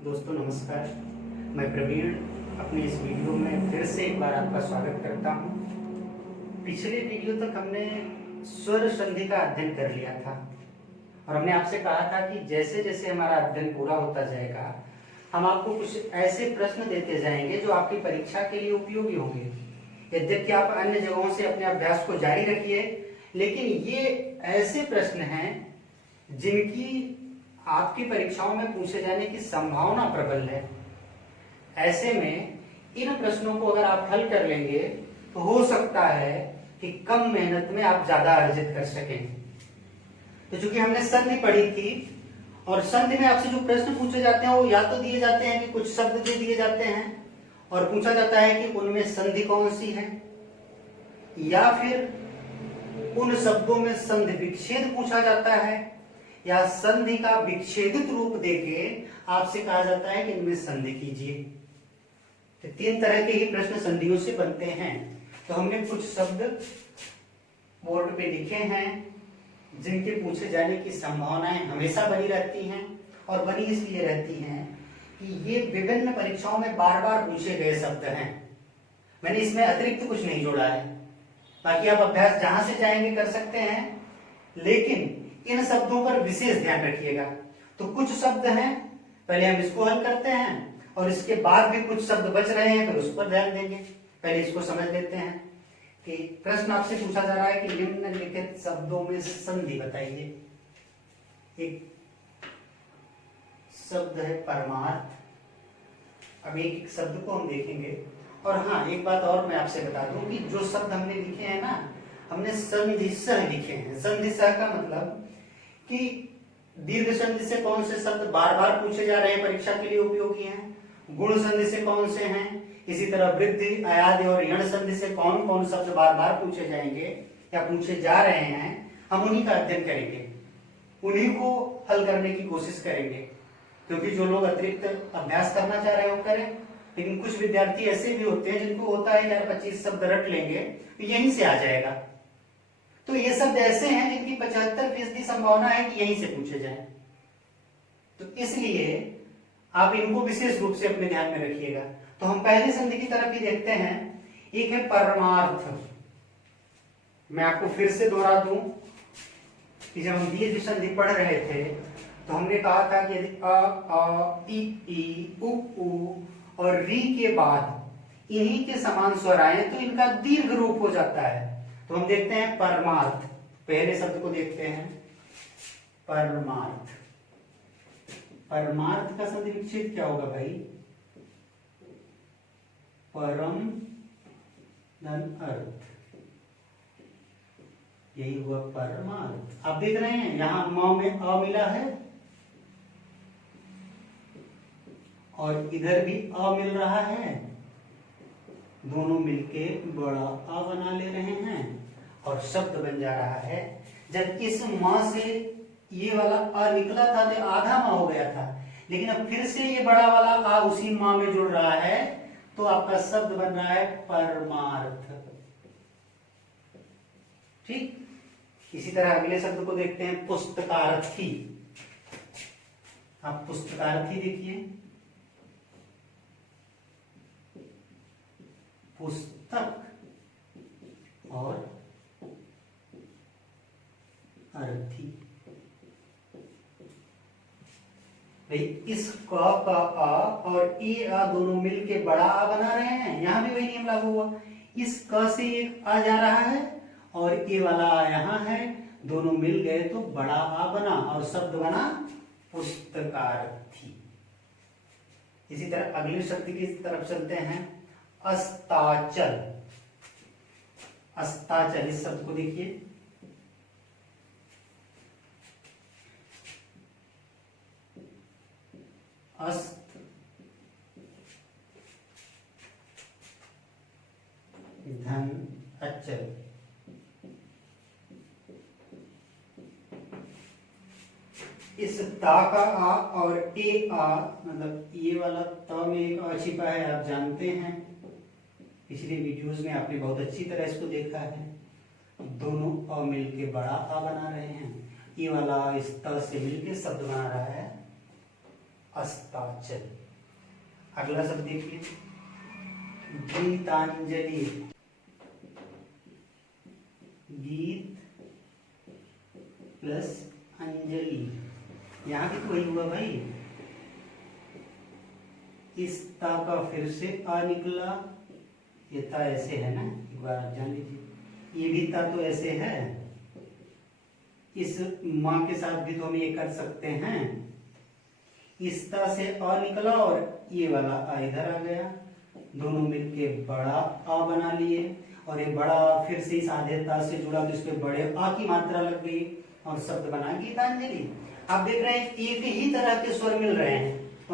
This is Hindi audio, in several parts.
दोस्तों नमस्कार। मैं प्रवीण अपने इस वीडियो में फिर से एक बार आपका स्वागत करता हूं। पिछले वीडियो तक हमने स्वर संधि का अध्ययन कर लिया था और हमने आपसे कहा था कि जैसे जैसे हमारा अध्ययन पूरा होता जाएगा हम आपको कुछ ऐसे प्रश्न देते जाएंगे जो आपकी परीक्षा के लिए उपयोगी होंगे। यद्यपि आप अन्य जगहों से अपने अभ्यास को जारी रखिए, लेकिन ये ऐसे प्रश्न हैं जिनकी आपकी परीक्षाओं में पूछे जाने की संभावना प्रबल है। ऐसे में इन प्रश्नों को अगर आप हल कर लेंगे तो हो सकता है कि कम मेहनत में आप ज्यादा अर्जित कर सकें। तो चूंकि हमने संधि पढ़ी थी और संधि में आपसे जो प्रश्न पूछे जाते हैं वो या तो दिए जाते हैं कि कुछ शब्द दे दिए जाते हैं और पूछा जाता है कि उनमें संधि कौन सी है, या फिर उन शब्दों में संधि विच्छेद पूछा जाता है, या संधि का विच्छेदित रूप देके आपसे कहा जाता है कि इनमें संधि कीजिए। तो तीन तरह के ही प्रश्न संधियों से बनते हैं। तो हमने कुछ शब्द बोर्ड पे लिखे हैं जिनके पूछे जाने की संभावनाएं हमेशा बनी रहती हैं, और बनी इसलिए रहती हैं कि ये विभिन्न परीक्षाओं में बार बार पूछे गए शब्द हैं। मैंने इसमें अतिरिक्त कुछ नहीं जोड़ा है। बाकी आप अभ्यास जहां से चाहेंगे कर सकते हैं, लेकिन इन शब्दों पर विशेष ध्यान रखिएगा। तो कुछ शब्द हैं, पहले हम इसको हल करते हैं और इसके बाद भी कुछ शब्द बच रहे हैं, फिर उस पर ध्यान देंगे। पहले इसको समझ लेते हैं कि प्रश्न आपसे पूछा जा रहा है कि निम्नलिखित शब्दों में संधि बताइए। एक शब्द है परमार्थ। अब एक एक शब्द को हम देखेंगे। और हाँ, एक बात और मैं आपसे बता दूं कि जो शब्द हमने लिखे हैं ना, हमने संधिसह लिखे हैं। संधिसह का मतलब कि दीर्घ संधि से कौन से शब्द बार बार पूछे जा रहे हैं, परीक्षा के लिए उपयोगी हैं, गुण संधि से कौन से हैं, इसी तरह वृद्धि, अयादि और यण संधि से कौन कौन शब्द बार बार पूछे जाएंगे या पूछे जा रहे हैं, हम उन्हीं का अध्ययन करेंगे, उन्हीं को हल करने की कोशिश करेंगे। क्योंकि जो लोग अतिरिक्त अभ्यास करना चाह रहे हैं वो करें, लेकिन कुछ विद्यार्थी ऐसे भी होते हैं जिनको होता है यार 25 शब्द रट लेंगे तो यहीं से आ जाएगा। तो ये शब्द ऐसे हैं जिनकी 75% संभावना है कि यहीं से पूछे जाएं। तो इसलिए आप इनको विशेष रूप से अपने ध्यान में रखिएगा। तो हम पहले संधि की तरफ ही देखते हैं। एक है परमार्थ। मैं आपको फिर से दोहरा दूं कि जब हम दीर्घ संधि पढ़ रहे थे तो हमने कहा था कि यदि अ, ई, उ और री के बाद इन्हीं के समान स्वर आए तो इनका दीर्घ रूप हो जाता है। तो हम देखते हैं परमार्थ। पहले शब्द को देखते हैं, परमार्थ। परमार्थ का संधि विच्छेद क्या होगा भाई? परम धन अर्थ, यही हुआ परमार्थ। आप देख रहे हैं यहां म में अ मिला है और इधर भी अ मिल रहा है, दोनों मिलके बड़ा आ बना ले रहे हैं और शब्द बन जा रहा है। जब इस मां से ये वाला आ निकला था तो आधा मां हो गया था, लेकिन अब फिर से ये बड़ा वाला आ उसी मां में जुड़ रहा है तो आपका शब्द बन रहा है परमार्थ। ठीक, इसी तरह अगले शब्द को देखते हैं, पुस्तकार्थी। आप पुस्तकार्थी देखिए, पुस्तक और अर्थी। भाई इस क का आ और ए आ दोनों मिलके बड़ा आ बना रहे हैं। यहां भी वही नियम लागू हुआ। इस क से एक आ जा रहा है और ए वाला आ यहां है, दोनों मिल गए तो बड़ा आ बना और शब्द बना पुस्तकार्थी। इसी तरह अगले शब्द की तरफ चलते हैं, अस्ताचल। अस्ताचल, इस शब्द को देखिए, अस्त धन अचल। इस ता का आ और ए आ, मतलब ये वाला त में एक आ छिपा है, आप जानते हैं, पिछले वीडियोस में आपने बहुत अच्छी तरह इसको देखा है। दोनों अ मिलके बड़ा आ बना रहे हैं, ये वाला इस त से मिलके शब्द बना रहा है अस्ताचल। अगला शब्द देखिए, गीतांजलि। गीत प्लस अंजलि, यहां भी तो वही हुआ भाई। इस ता का फिर से आ निकला, ये ता ऐसे है ना, एक बार आप जान लीजिए। ये भी ता तो ऐसे है, इस माँ के साथ भी तो हम ये कर सकते हैं। इस ता से आ निकला और ये वाला आ इधर आ गया, दोनों मिलके बड़ा आ बना लिए, और ये बड़ा आ फिर से इस आधे ता से जुड़ा तो इस पे बड़े आ की मात्रा लग गई और शब्द बना गीतांजलि। आप देख रहे हैं एक ही तरह के स्वर मिल रहे हैं, अ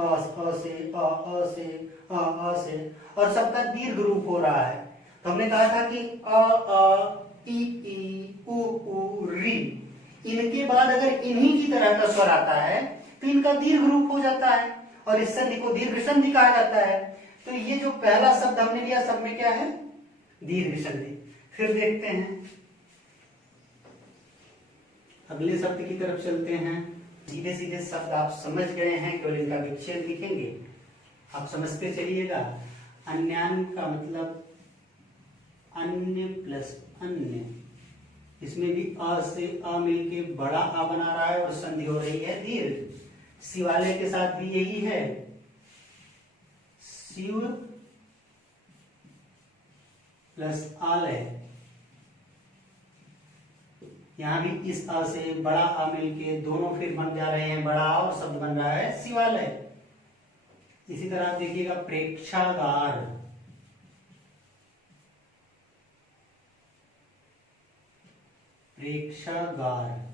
से अ से अ से, और सबका दीर्घ रूप हो रहा है। तो हमने कहा था कि अ ई उ री, इनके बाद अगर इन्हीं की तरह का स्वर आता है तो इनका दीर्घ रूप हो जाता है और इस संधि को दीर्घ संधि कहा जाता है। तो ये जो पहला शब्द हमने लिया सब में क्या है, दीर्घ संधि। फिर देखते हैं अगले शब्द की तरफ चलते हैं। सीधे सीधे शब्द आप समझ गए हैं, केवल इनका विच्छेद लिखेंगे, आप समझते चलिएगा। अन्यान का मतलब अन्य प्लस अन्य, इसमें भी अ से अ मिलके बड़ा आ बना रहा है और संधि हो रही है दीर्घ। शिवालय के साथ भी यही है, शिव प्लस आलय, यहां भी इस अ से बड़ा आ मिलके दोनों फिर बन जा रहे हैं बड़ा आ और शब्द बन रहा है शिवालय। इसी तरह आप देखिएगा प्रेक्षागार, प्रेक्षागार,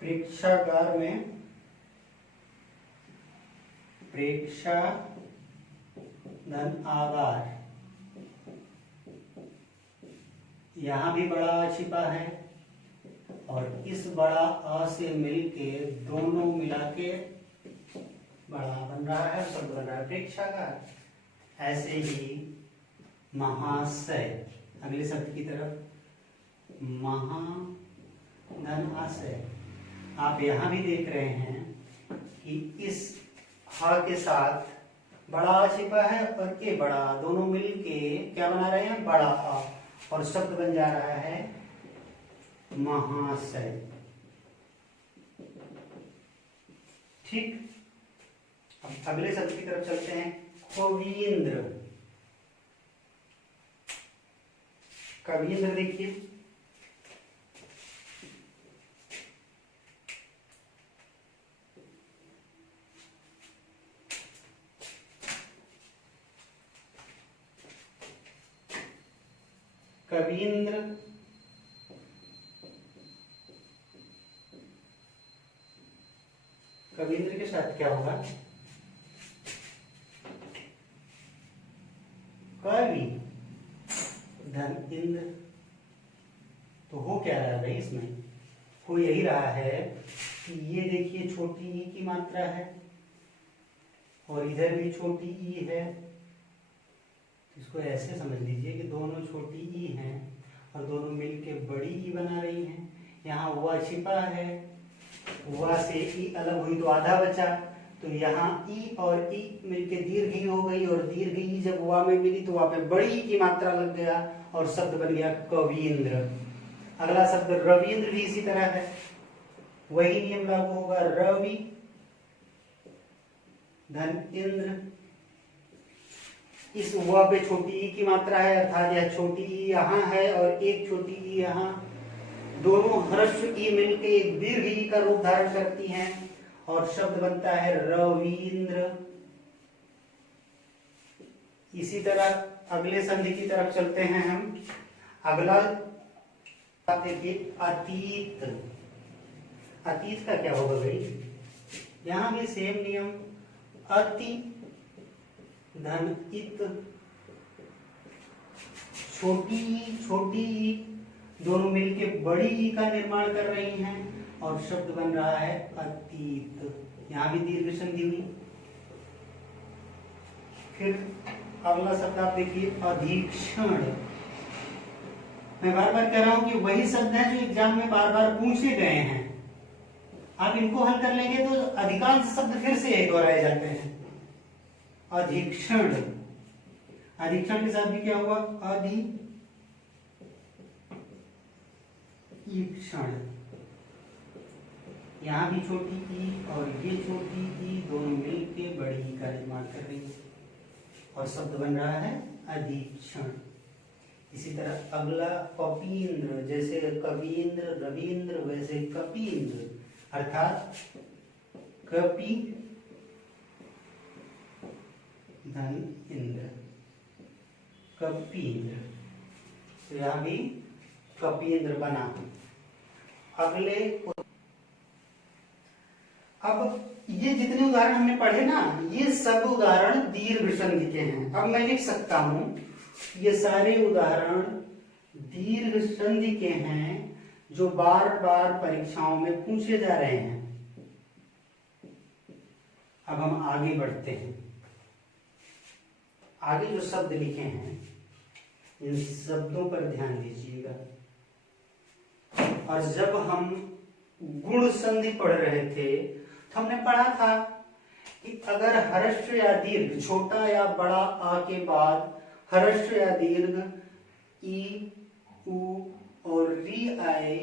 प्रेक्षागार में प्रेक्षा धन आगार, यहां भी बड़ा आ छिपा है और इस बड़ा आ से मिलके दोनों मिला के बड़ा बन रहा है, शब्द बन रहा है प्रेक्षागार। ऐसे ही महाशय, अगले शब्द की तरफ, महा धन आशय। आप यहां भी देख रहे हैं कि इस हा के साथ बड़ा आ छिपा है और ये बड़ा आ, दोनों मिलके क्या बना रहे हैं, बड़ा आ, और शब्द बन जा रहा है महाशय। ठीक, अब अगले शब्द की तरफ चलते हैं। कवींद्र, कवींद्र देखिए, कवींद्र कवींद्र के साथ क्या होगा, कवि धन इंद्र। तो हो क्या रहा है भाई इसमें, हो यही रहा है कि ये देखिए छोटी ई की मात्रा है और इधर भी छोटी ई है। इसको ऐसे समझ लीजिए कि दोनों छोटी ई हैं और दोनों मिलके बड़ी ई बना रही हैं। यहाँ हुआ छिपा है, हुआ से ई अलग हुई तो आधा बचा, तो यहाँ ई और ई मिलके दीर्घ ई हो गई और दीर्घ ई जब हुआ में मिली तो वहां पे बड़ी ई की मात्रा लग गया और शब्द बन गया कवींद्र। अगला शब्द रविंद्र भी इसी तरह है, वही नियम लागू होगा, रवि धन इंद्र। इस हुआ पे छोटी ई की मात्रा है, अर्थात यह छोटी ई यहाँ है और एक छोटी ई यहाँ, दोनों ह्रस्व ई मिलके एक दीर्घ ई का रूप धारण करती हैं और शब्द बनता है रवींद्र। इसी तरह अगले संधि की तरफ चलते हैं हम। अगला देखिए अतीत। अतीत का क्या होगा भाई, यहां भी सेम नियम, अति धन इत, छोटी ई दोनों मिलके बड़ी ई का निर्माण कर रही हैं और शब्द बन रहा है अतीत। यहां भी दीर्घ संधि हुई। फिर अगला शब्द आप देखिए अधीक्षण। मैं बार बार कह रहा हूं कि वही शब्द हैं जो एग्जाम में बार बार पूछे गए हैं। आप इनको हल कर लेंगे तो अधिकांश शब्द फिर से दोहराए जाते हैं। अधिक्षण, अधिक्षण के साथ भी क्या हुआ? अधिक्षण। यहां भी छोटी ई और ये छोटी ई दोनों मिलके बड़ी ई का निर्माण कर रही है और शब्द बन रहा है अधिक्षण। इसी तरह अगला कपींद्र, जैसे कवींद्र रवींद्र वैसे कपींद्र, अर्थात कपि धन इंद्र, कपींद्र। तो यहां भी कपींद्र बना। अगले, अब ये जितने उदाहरण हमने पढ़े ना, ये सब उदाहरण दीर्घ संधि के हैं। अब मैं लिख सकता हूं ये सारे उदाहरण दीर्घ संधि के हैं जो बार बार परीक्षाओं में पूछे जा रहे हैं। अब हम आगे बढ़ते हैं। आगे जो शब्द लिखे हैं इन शब्दों पर ध्यान दीजिएगा। और जब हम गुण संधि पढ़ रहे थे तो हमने पढ़ा था कि अगर हर्ष या दीर्घ छोटा या बड़ा आ के बाद हर्ष या दीर्घ ई, उ और री आए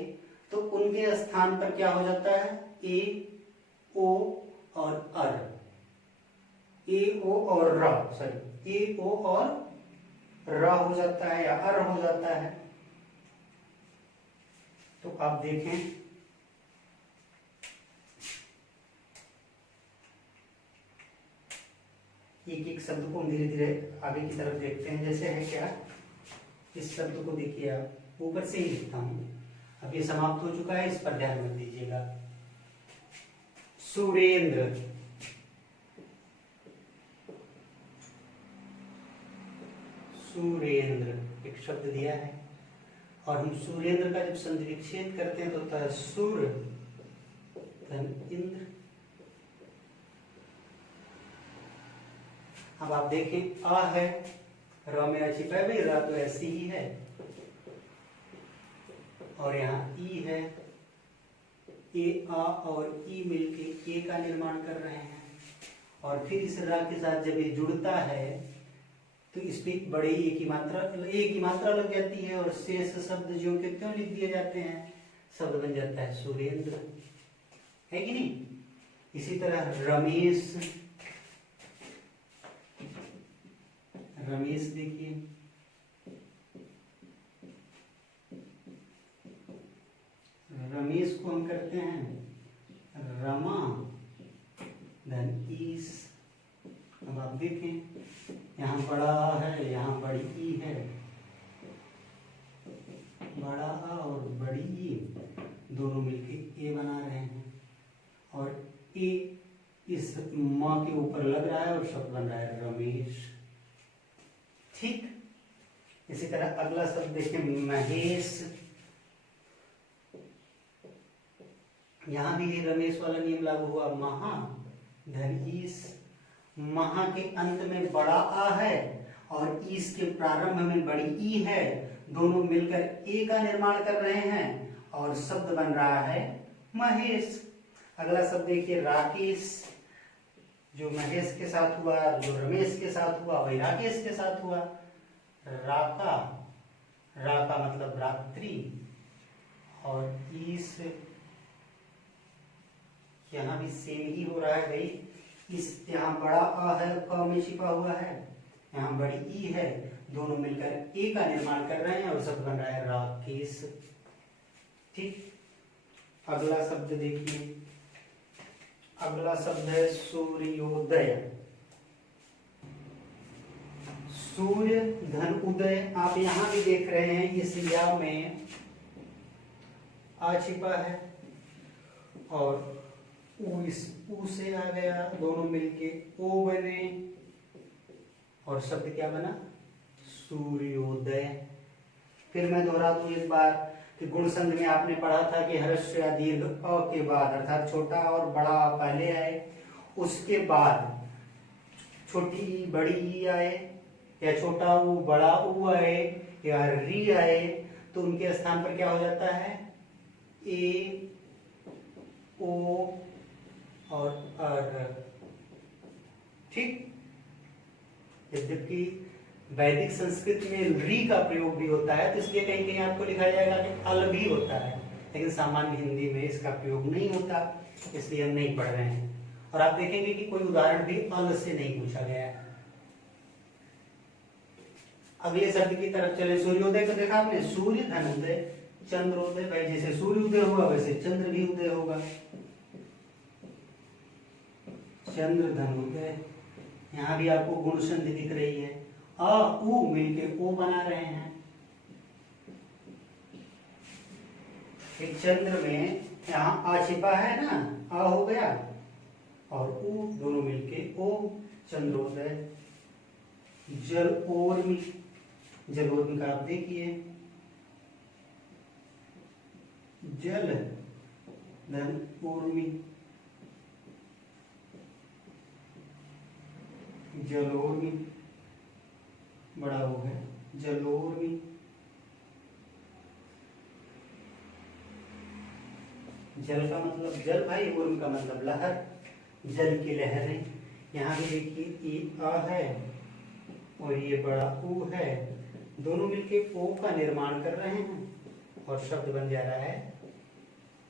तो उनके स्थान पर क्या हो जाता है? ए, ओ और अर। ए, ओ और र, सॉरी, ए, ओ और र हो जाता है या अर हो जाता है। तो आप देखें, एक एक शब्द को हम धीरे धीरे आगे की तरफ देखते हैं। जैसे है क्या, इस शब्द को देखिए, आप ऊपर से ही लिखता हूं। अब ये समाप्त हो चुका है, इस पर ध्यान मत दीजिएगा। सुरेंद्र, सुरेंद्र एक शब्द दिया है और हम सुरेंद्र का जब संधि विच्छेद करते हैं तो होता है सुर धन इंद्र। अब आप देखें, आ है, र में छिपा है, र तो ऐसी ही है, और यहाँ ई है, ए, आ और ई मिलके ए का निर्माण कर रहे हैं। और फिर इस र के साथ जब ये जुड़ता है तो इस पे बड़े ए की मात्रा लग जाती है और शेष शब्द जो के त्यों लिख दिए जाते हैं, शब्द बन जाता है सुरेंद्र, है कि नहीं? इसी तरह रमेश, रमेश देखिए, रमेश को हम करते हैं रमा धन ईस। अब आप देखें, यहाँ बड़ा आ है, यहाँ बड़ी ई है, बड़ा आ और बड़ी ई दोनों मिलके ए बना रहे हैं और ए इस माँ के ऊपर लग रहा है और शब्द बन रहा है रमेश। ठीक, इसी तरह अगला शब्द देखिए, महेश। यहां भी रमेश वाला नियम लागू हुआ। महा धन ईस, महा के अंत में बड़ा आ है और ईस के प्रारंभ में बड़ी ई है, दोनों मिलकर ए का निर्माण कर रहे हैं और शब्द बन रहा है महेश। अगला शब्द देखिए, राकेश। जो महेश के साथ हुआ, जो रमेश के साथ हुआ, वही राकेश के साथ हुआ। राका, राका मतलब रात्रि, और ईस यहाँ भी सेम ही हो रहा है भाई। इस यहाँ बड़ा आ है, क में छिपा हुआ है, यहाँ बड़ी ई है, दोनों मिलकर ए का निर्माण कर रहे हैं और शब्द बन रहा है राकेश। ठीक, अगला शब्द देखिए, अगला शब्द है सूर्योदय। सूर्य धन उदय, आप यहां भी देख रहे हैं इस या में आ छिपा है और ऊ इस ऊ से आ गया, दोनों मिलके ओ बने और शब्द क्या बना? सूर्योदय। फिर मैं दोहरा दूं एक बार कि गुण संध में आपने पढ़ा था कि हर्ष या दीर्घ अ के बाद अर्थात छोटा और बड़ा पहले आए, उसके बाद छोटी ई बड़ी ई आए, या छोटा ऊ बड़ा ऊ आए, या री आए, तो उनके स्थान पर क्या हो जाता है, ए, ओ और अर। ठीक। यद्यपि वैदिक संस्कृत में री का प्रयोग भी होता है, तो इसलिए कहीं कहीं आपको लिखा जाएगा कि अल भी होता है, लेकिन सामान्य हिंदी में इसका प्रयोग नहीं होता, इसलिए हम नहीं पढ़ रहे हैं। और आप देखेंगे कि कोई उदाहरण भी अल से नहीं पूछा गया है। अगले शब्द की तरफ चले। सूर्योदय को देखा आपने, सूर्य धनोदय चंद्रोदय। भाई जैसे सूर्य उदय हुआ वैसे चंद्र भी उदय होगा। चंद्र धनोदय। यहाँ भी आपको गुण संधि दिख रही है, अ उ मिलके ओ बना रहे हैं। एक चंद्र में यहाँ आ छिपा है ना, आ हो गया और उ दोनों मिलके ओ, चंद्रोदय। जल ओर्मी, जलोर्मी का आप देखिए, जल धन ओर्मी, जलोर्मी बड़ा हो गया, जलोर्मी। जल का मतलब जल भाई, उर्म का मतलब लहर, जल की लहरें। यहाँ भी देखिए ई आ है और ये बड़ा ऊ है, दोनों मिलके ओ का निर्माण कर रहे हैं और शब्द बन जा रहा है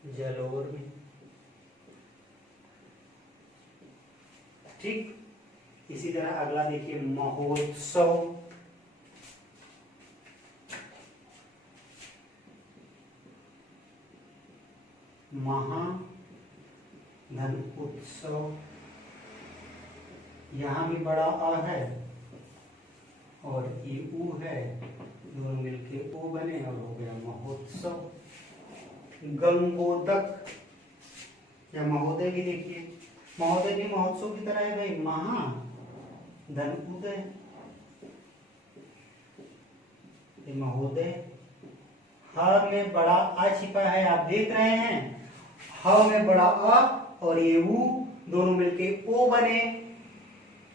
जलोर्मी। ठीक। इसी तरह अगला देखिए महोत्सव। महा धन उत्सव। यहां भी बड़ा आ है और ये ऊ है, दोनों मिलके ओ बने और हो गया महोत्सव। गंगोदक या महोदय भी देखिए, महोदय भी महोत्सव की तरह है भाई, महा धन उदय, महोदय। ह में बड़ा आ छिपा है, आप देख रहे हैं, ह में बड़ा आ और ये ऊ दोनों मिलके ओ बने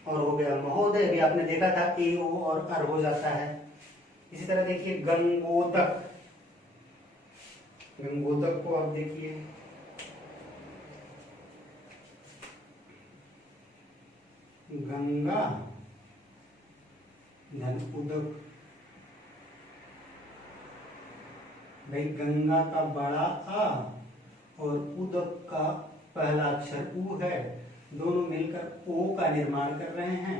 और हो गया महोदय। भी आपने देखा था ए ओ और अर हो जाता है। इसी तरह देखिए गंगोदक। गंगोदक को आप देखिए, गंगा धन उदक। भाई गंगा का बड़ा आ और उदक का पहला अक्षर ऊ है, दोनों मिलकर ओ का निर्माण कर रहे हैं।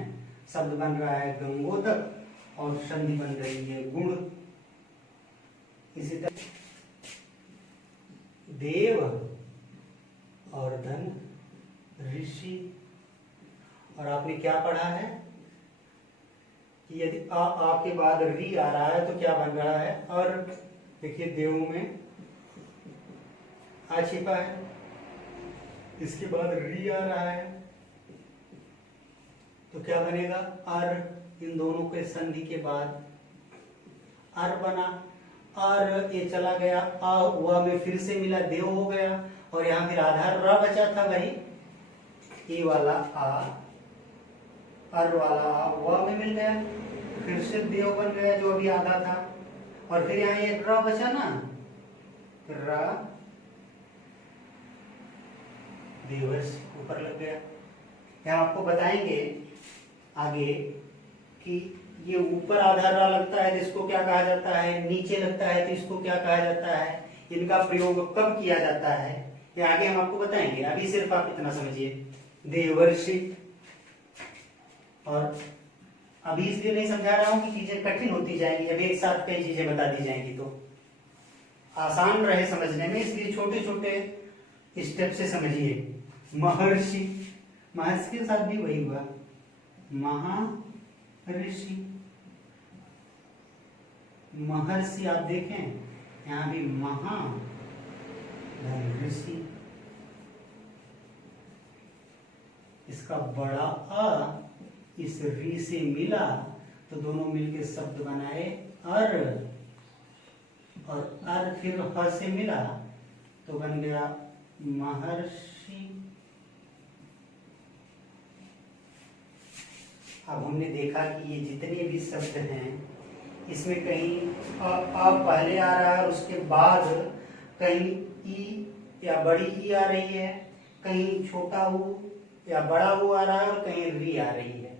शब्द बन रहा है गंगोदक और संधि बन रही है गुण। इसी तरह देव और धन ऋषि। और आपने क्या पढ़ा है कि यदि आ के बाद री आ रहा है तो क्या बन रहा है, और देखिए देव में आ छिपा है, इसके बाद री आ रहा है तो क्या बनेगा, अर। इन दोनों के संधि के बाद अर बना, और ये चला गया आ हुआ में फिर से मिला, देव हो गया। और यहाँ फिर आधार रा बचा था भाई, ए वाला आ, अर वाला आ हुआ में मिल गया, फिर से देव बन गया जो अभी आधा था। और फिर यहाँ एक रा बचा ना, रा दिवस ऊपर लग गया। यहाँ आपको बताएंगे आगे कि ये ऊपर आधा रा लगता है जिसको क्या कहा जाता है, नीचे लगता है तो इसको क्या कहा जाता है, इनका प्रयोग कब किया जाता है, ये आगे हम आपको बताएंगे। अभी सिर्फ आप इतना समझिए, देवर्षि। और अभी इसलिए नहीं समझा रहा हूं कि चीजें कठिन होती जाएंगी, अभी एक साथ कई चीजें बता दी जाएंगी तो आसान रहे समझने में, इसलिए छोटे छोटे स्टेप से समझिए। महर्षि, महर्षि के साथ भी वही हुआ, महर्षि। महर्षि आप देखें यहां भी महा धन ऋषि, इसका बड़ा आ इस री से मिला तो दोनों मिलके शब्द बनाए अर, और अर फिर ह से मिला तो बन गया महर्षि। अब हमने देखा कि ये जितने भी शब्द हैं इसमें कहीं अ पहले आ रहा है और उसके बाद कहीं ई या बड़ी ई आ रही है, कहीं छोटा ऊ या बड़ा ऊ आ रहा है और कहीं री आ रही है।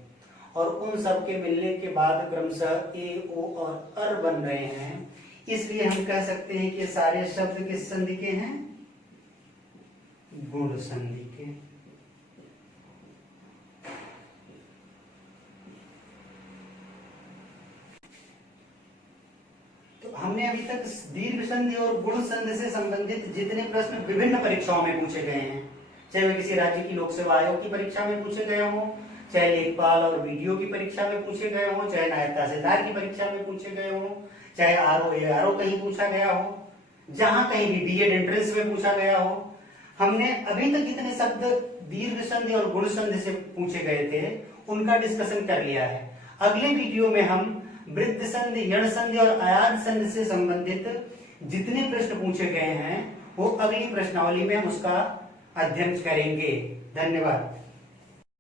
और उन सब के मिलने के बाद क्रमशः ए, ओ और अर बन रहे हैं। इसलिए हम कह सकते हैं कि सारे शब्द किस संधि के हैं? गुण संधि के। तो हमने अभी तक दीर्घ संधि और गुण संधि से संबंधित जितने प्रश्न विभिन्न परीक्षाओं में पूछे गए हैं, चाहे वे किसी राज्य की लोक सेवा आयोग की परीक्षा में पूछे गए हों, चाहे लेखपाल और वीडियो की परीक्षा में पूछे गए हों, चाहे नायब तहसीलदार की परीक्षा में पूछे गए हों, चाहे आरओ कहीं पूछा गया हो, जहां कहीं भी बीएड एंट्रेंस में पूछा गया हो, हमने अभी तक कितने शब्द दीर्घ संधि और गुण संधि से पूछे गए थे उनका डिस्कशन कर लिया है। अगले वीडियो में हम वृत्त संधि, यण संधि और अयाज संधि से संबंधित जितने प्रश्न पूछे गए हैं वो अगली प्रश्नावली में हम उसका अध्ययन करेंगे। धन्यवाद।